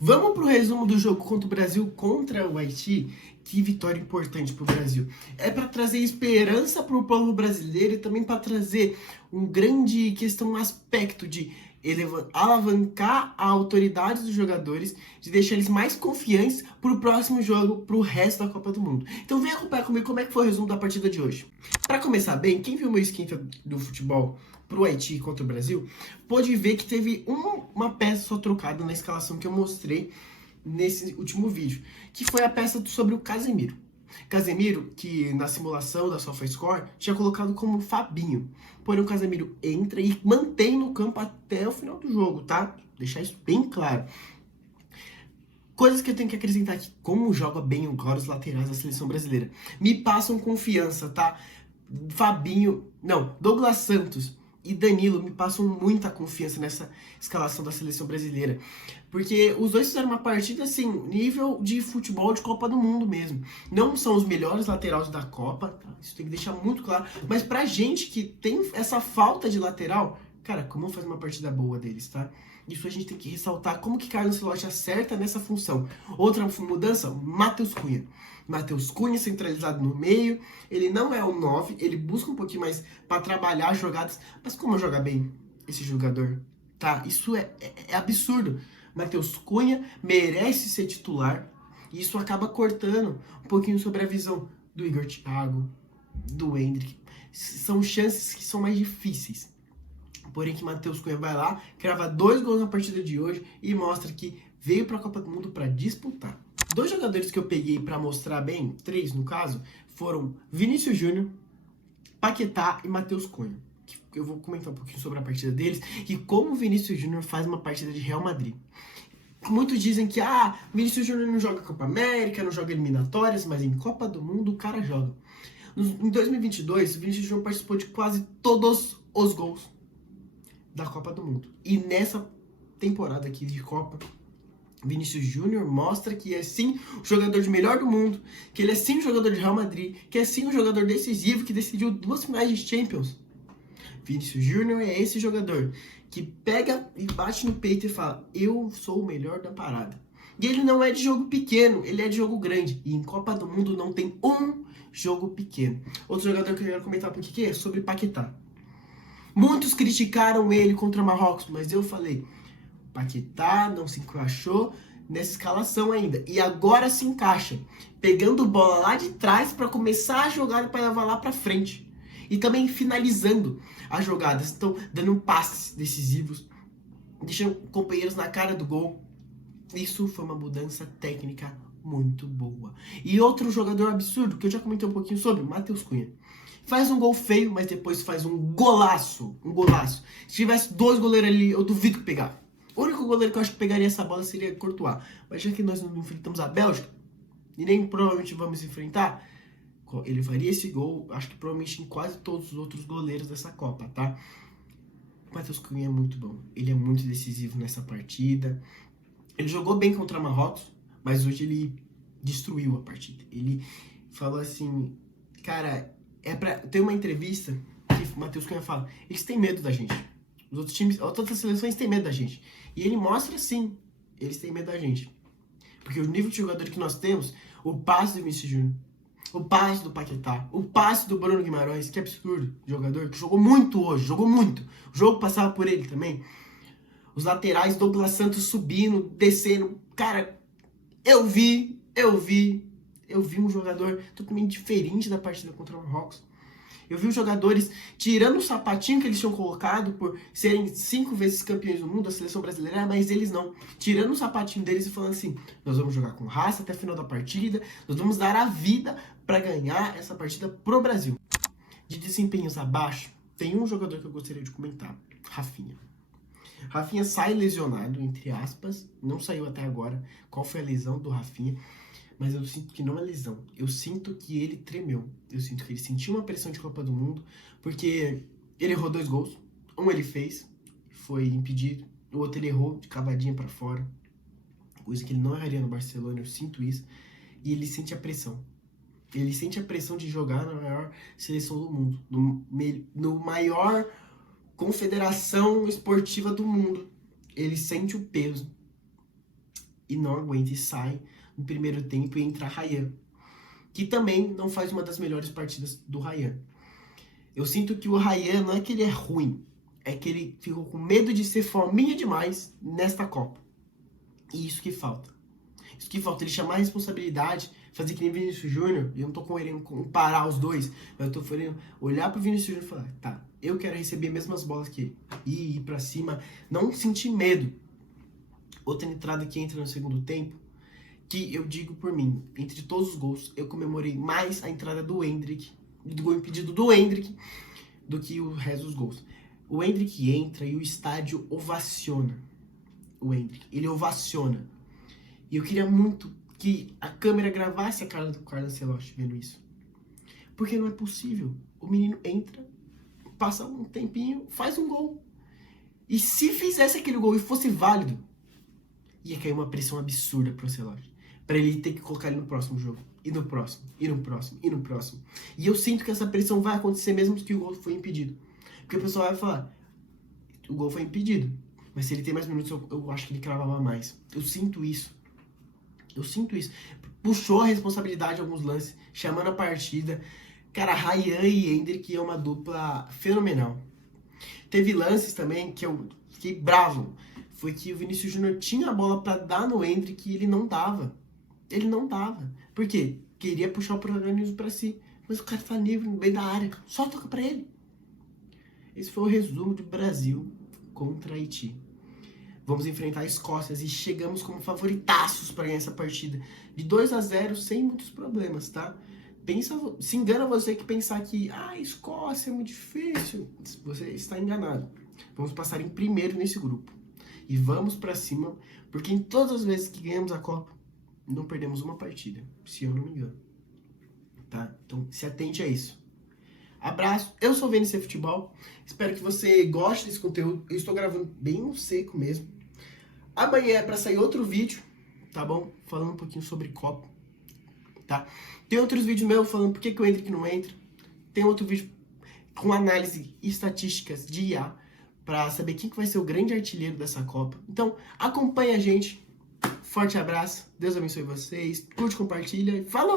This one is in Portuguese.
Vamos pro resumo do jogo contra o Brasil contra o Haiti? Que vitória importante pro Brasil. É para trazer esperança pro povo brasileiro e também para trazer um grande questão, um aspecto de alavancar a autoridade dos jogadores, de deixar eles mais confiantes pro próximo jogo, pro resto da Copa do Mundo. Então vem acompanhar comigo como é que foi o resumo da partida de hoje. Para começar bem, quem viu meu esquenta do futebol pro Haiti contra o Brasil, pode ver que teve uma peça só trocada na escalação que eu mostrei nesse último vídeo, que foi a peça sobre o Casemiro. Casemiro, que na simulação da SofaScore tinha colocado como Fabinho. Porém, o Casemiro entra e mantém no campo até o final do jogo, tá? Deixar isso bem claro. Coisas que eu tenho que acrescentar aqui. Como joga bem agora os laterais da seleção brasileira. Me passam confiança, tá? Douglas Santos e Danilo me passam muita confiança nessa escalação da seleção brasileira. Porque os dois fizeram uma partida, assim, nível de futebol de Copa do Mundo mesmo. Não são os melhores laterais da Copa, tá? Isso tem que deixar muito claro. Mas pra gente que tem essa falta de lateral, cara, como fazer uma partida boa deles, tá? Isso a gente tem que ressaltar como que Carlos Ancelotti acerta nessa função. Outra mudança, Matheus Cunha. Matheus Cunha centralizado no meio, ele não é um 9, ele busca um pouquinho mais para trabalhar as jogadas, mas como joga bem esse jogador, tá? Isso é absurdo. Matheus Cunha merece ser titular, e isso acaba cortando um pouquinho sobre a visão do Igor Thiago, do Endrick. São chances que são mais difíceis. Porém que Matheus Cunha vai lá, crava 2 gols na partida de hoje e mostra que veio para a Copa do Mundo para disputar. 2 jogadores que eu peguei para mostrar bem, 3 no caso, foram Vinícius Júnior, Paquetá e Matheus Cunha. Eu vou comentar um pouquinho sobre a partida deles e como o Vinícius Júnior faz uma partida de Real Madrid. Muitos dizem que Vinícius Júnior não joga Copa América, não joga eliminatórias, mas em Copa do Mundo o cara joga. Em 2022, o Vinícius Júnior participou de quase todos os gols da Copa do Mundo. E nessa temporada aqui de Copa, Vinícius Júnior mostra que é sim o jogador de melhor do mundo, que ele é sim o jogador de Real Madrid, que é sim o jogador decisivo, que decidiu 2 finais de Champions. Vinícius Júnior é esse jogador que pega e bate no peito e fala: eu sou o melhor da parada. E ele não é de jogo pequeno, ele é de jogo grande. E em Copa do Mundo não tem um jogo pequeno. Outro jogador que eu quero comentar por aqui é sobre Paquetá. Muitos criticaram ele contra Marrocos, mas eu falei, Paquetá não se encaixou nessa escalação ainda. E agora se encaixa, pegando bola lá de trás para começar a jogada para levar lá para frente. E também finalizando as jogadas, então dando passes decisivos, deixando companheiros na cara do gol. Isso foi uma mudança técnica muito boa. E outro jogador absurdo, que eu já comentei um pouquinho sobre, Matheus Cunha. Faz um gol feio, mas depois faz um golaço. Um golaço. Se tivesse 2 goleiros ali, eu duvido que pegava. O único goleiro que eu acho que pegaria essa bola seria Courtois. Mas já que nós não enfrentamos a Bélgica, e nem provavelmente vamos enfrentar, ele faria esse gol, acho que provavelmente em quase todos os outros goleiros dessa Copa, tá? O Matheus Cunha é muito bom. Ele é muito decisivo nessa partida. Ele jogou bem contra Marrocos, mas hoje ele destruiu a partida. Ele falou assim, cara, tem uma entrevista que o Matheus Cunha fala, eles têm medo da gente. Os outros times, todas as seleções têm medo da gente. E ele mostra sim, eles têm medo da gente. Porque o nível de jogador que nós temos, o passe do Vinícius Júnior, o passe do Paquetá, o passe do Bruno Guimarães, que absurdo, jogador que jogou muito hoje, jogou muito. O jogo passava por ele também. Os laterais, Douglas Santos subindo, descendo. Cara, eu vi um jogador totalmente diferente da partida contra o Marrocos. Eu vi os jogadores tirando o sapatinho que eles tinham colocado por serem 5 vezes campeões do mundo, da seleção brasileira, mas eles não. Tirando o sapatinho deles e falando assim, nós vamos jogar com raça até o final da partida, nós vamos dar a vida para ganhar essa partida pro Brasil. De desempenhos abaixo, tem um jogador que eu gostaria de comentar, Rafinha. Rafinha sai lesionado, entre aspas, não saiu até agora qual foi a lesão do Rafinha, mas eu sinto que não é lesão, eu sinto que ele tremeu, eu sinto que ele sentiu uma pressão de Copa do Mundo, porque ele errou 2 gols, um ele fez, foi impedido, o outro ele errou de cavadinha para fora, coisa que ele não erraria no Barcelona, eu sinto isso, e ele sente a pressão. Ele sente a pressão de jogar na maior seleção do mundo, no maior confederação esportiva do mundo. Ele sente o peso. e não aguenta e sai no primeiro tempo e entra Ryan, que também não faz uma das melhores partidas do Ryan. Eu sinto que o Ryan não é que ele é ruim, é que ele ficou com medo de ser fominha demais nesta Copa. E isso que falta. Isso que falta, ele chamar a responsabilidade, fazer que nem Vinícius Júnior, e eu não tô querendo comparar os dois, mas eu tô querendo olhar pro Vinícius Júnior e falar, tá, eu quero receber as mesmas bolas que ele, e ir pra cima, não sentir medo. Outra entrada que entra no segundo tempo, que eu digo por mim, entre todos os gols, eu comemorei mais a entrada do Endrick, do gol impedido do Endrick, do que o resto dos gols. O Endrick entra e o estádio ovaciona o Endrick, ele ovaciona. E eu queria muito que a câmera gravasse a cara do Carlo Ancelotti vendo isso. Porque não é possível. O menino entra, passa um tempinho, faz um gol. E se fizesse aquele gol e fosse válido, ia cair uma pressão absurda pro Ancelotti. Pra ele ter que colocar ele no próximo jogo. E no próximo, e no próximo, e no próximo. E eu sinto que essa pressão vai acontecer mesmo que o gol foi impedido. Porque o pessoal vai falar, o gol foi impedido. Mas se ele tem mais minutos, eu acho que ele cravava mais. Eu sinto isso. Eu sinto isso. Puxou a responsabilidade em alguns lances, chamando a partida. Cara, Ryan e Endrick é uma dupla fenomenal. Teve lances também que eu fiquei bravo. Foi que o Vinícius Júnior tinha a bola pra dar no Endrick e ele não dava. Ele não dava. Por quê? Queria puxar o protagonismo pra si. Mas o cara tá livre no meio da área. Só toca pra ele. Esse foi o resumo do Brasil contra Haiti. Vamos enfrentar a Escócia e chegamos como favoritaços para ganhar essa partida. De 2-0 sem muitos problemas, tá? Se engana você que pensar que a Escócia é muito difícil. Você está enganado. Vamos passar em primeiro nesse grupo. E vamos para cima, porque em todas as vezes que ganhamos a Copa, não perdemos uma partida, se eu não me engano. Tá? Então se atente a isso. Abraço, eu sou o VNC Futebol. Espero que você goste desse conteúdo. Eu estou gravando bem no seco mesmo. Amanhã é pra sair outro vídeo, tá bom? Falando um pouquinho sobre Copa, tá? Tem outros vídeos meus falando por que o Endrick não entra. Tem outro vídeo com análise e estatísticas de IA pra saber quem que vai ser o grande artilheiro dessa Copa. Então, acompanha a gente. Forte abraço, Deus abençoe vocês. Curte, compartilha e falou!